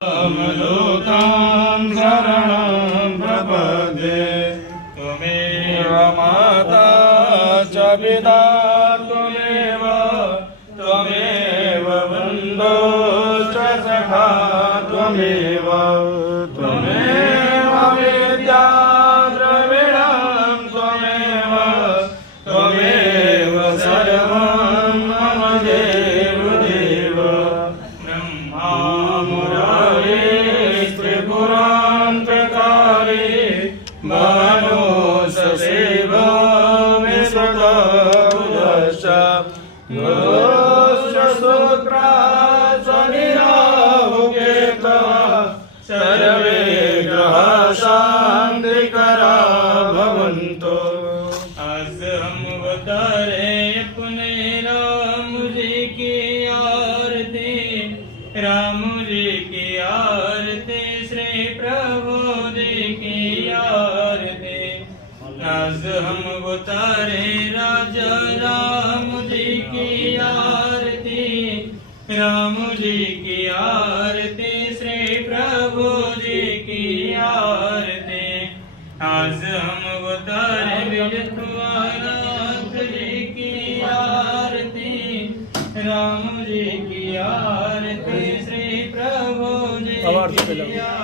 अवधूतं शरणं प्रपद्ये त्वमेव माता च पिता त्वमेव बन्धो च सखा त्वमेव विद्या द्रविणं त्वमेव सर्वं मम देव ब्रह्मा मुरारे त्रिपुरान्तकारे मानोस सेवा मे सदा उदश्च योश्च सूत्रा स्वनिराहुकेता सर्वे ग्रहा शान्तिकरा भवन्तु। आज हम बतारे अपने राम जी की आरती, राम जी की आरती, श्री प्रभु जी की आरती। आज हम बतारे राजा राम जी की आरती, राम जी की आरती, श्री प्रभु जी की आरती। आज हम बतारे विजयनाथ जी की आरती, राम जी की आरती, श्री प्रभु जी की आरती।